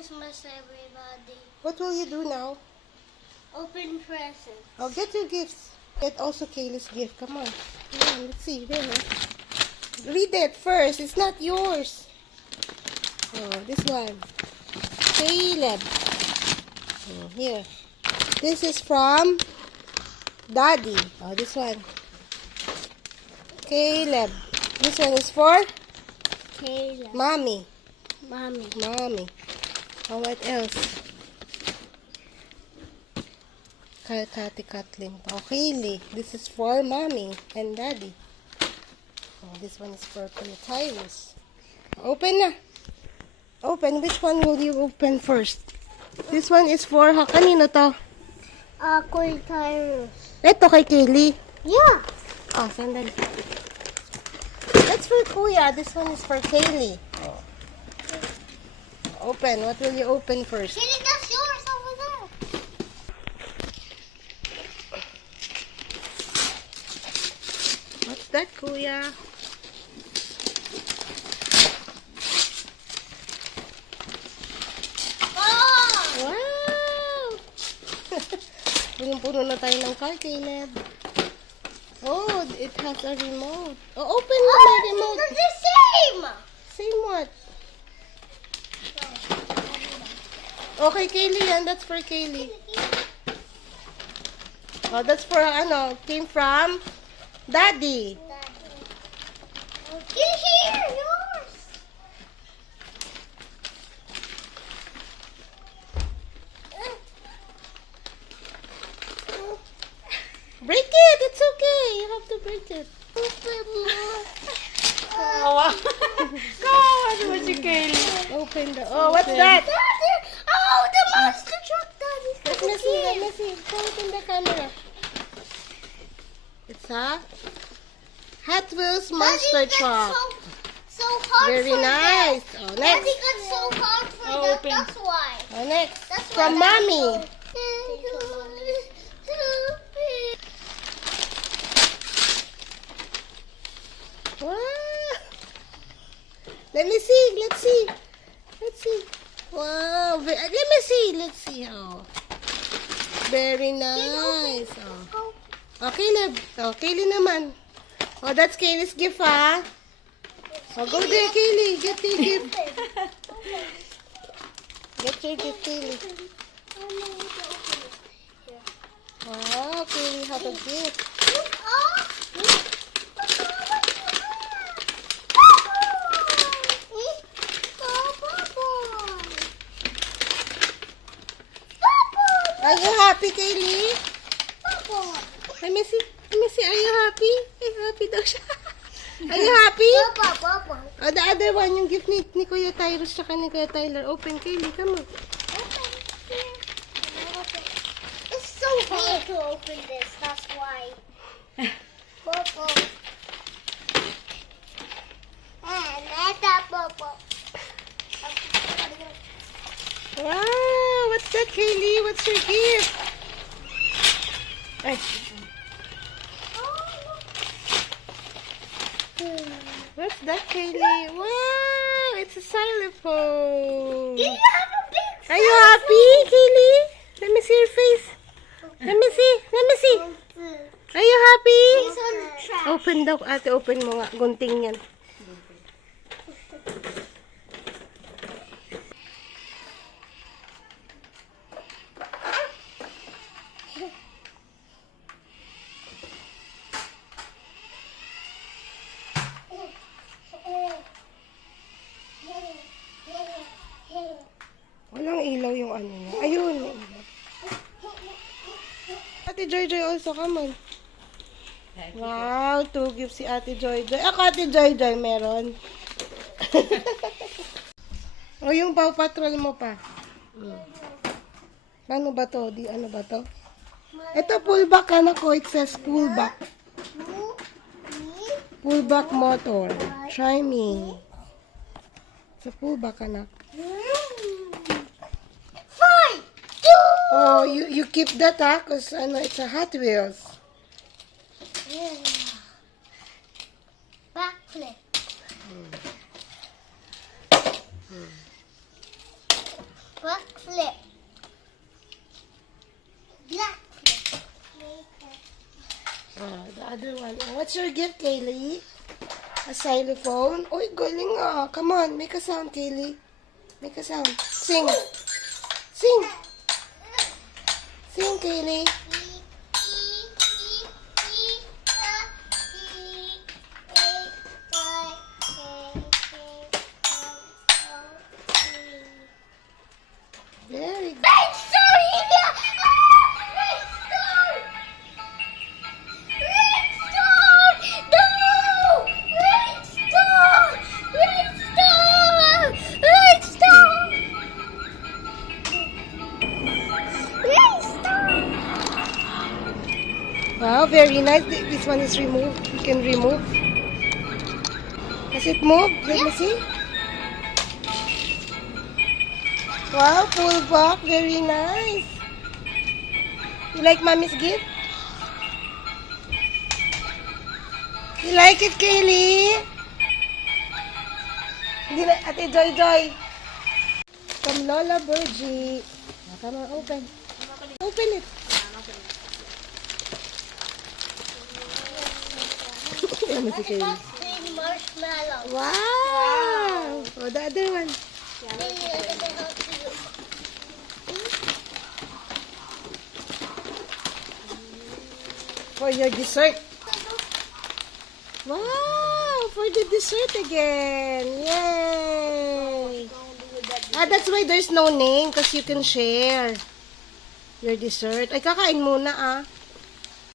Christmas, everybody. What will you do now? Open presents. Oh, get your gifts. Get also Kaylee's gift. Come on. Come on, let's see. There. Read it first. It's not yours. Oh, this one. Caleb. Oh, here. This is from Daddy. Oh, this one. Caleb. This one is for Caleb. Mommy. Mommy. Mommy. Oh, what else? Kati Kathleen. Oh, Kaylee. This is for Mommy and Daddy. Oh, this one is for Tyrus. Open na. Open. Which one will you open first? This one is for, kanino to? Kuya Tyrus. Ito kay Kaylee. Yeah. Oh, sandali. That's for Kuya. This one is for Kaylee. Oh. Open. What will you open first? Kitty, that's yours over there. What's that, Kuya? Oh! Wow! Punong-puno na tayo ng car, Caleb. Oh, it has a remote. Oh, open mo the remote. It's the same. Same what? Okay, Kaylee yan. That's for Kaylee. Oh, that's for, came from Daddy. Get here, yours. Break it. It's okay. You have to break it. Oh, wow. Go on, what you Kaylee? Open the... Oh, what's that? Daddy. Oh, the monster truck, Daddy. Let me see. Let me see. Show it in the camera. It's a Hot Wheels monster Daddy, truck. So hard Very for nice. that. Oh, Daddy next. got so hard for Oh, that. open. That's why. Oh, next. That's why From Daddy Mommy. Wow. Let me see. Let's see. Let's see. Wow. Let me see. Let's see. Oh. Very nice. Oh. Oh, Caleb. Oh, Kaylee naman. Oh, that's Kaylee's gift, ha? Oh, go there, Kaylee. Get your gift. Get your gift, Kaylee. Wow, Kaylee had a gift. Are you happy, Kaylee? Let me see. Let me see. Are you happy? Ay, happy daw siya. Are you happy? Oh, the other one, yung gift ni Kuya Tyrus tsaka ni Kuya Tyler. Open, Kaylee. Come on. It's so hard to open this, that's why. Popo. And that's a popo. Wow! What's that, Kaylee? What's your gift? Ay. What's that, Kaylee? Wow! It's a xylophone. Do you have a big Are you happy, Kaylee? Let me see your face. Let me see. Let me see. Are you happy? It's on the trash. Open daw. Ate, open mo nga. Gunting yan. Walang ilaw yung ano niya. Ayun. may ilaw. Ate Joy Joy also, come on. Wow, 2 gifts si Ate Joy Joy. Ako, Ate Joy Joy, meron. O, yung Paw Patrol mo pa. Ano ba to? Ano ba to? Ito, pullback anak ko. It says pullback. Pullback motor. Try me. It's a pullback anak. 5, 2. Oh, you keep that, ha? Because it's a Hot Wheels. Backflip. Black flip. Black flip. The other one. What's your gift, Kaylee? A xylophone? Oy, galing ah. Come on, make a sound, Kaylee. Make a sound. Sing. Sing. Sing, Kaylee. Very good. Wow, very nice. This one is removed. You can remove. Does it move? Let me see. Wow, pull back. Very nice. You like Mommy's gift? You like it, Kaylee? Hindi na, Ate Joy Joy. From Lola Burgie. Come on, open. Open it. Ayan mo si Kaylee. Marshmallow. Wow! Oh, the other one. For your dessert. Wow! For the dessert again. Yay! That's why there's no name because you can share your dessert. Ay, kakain muna ah.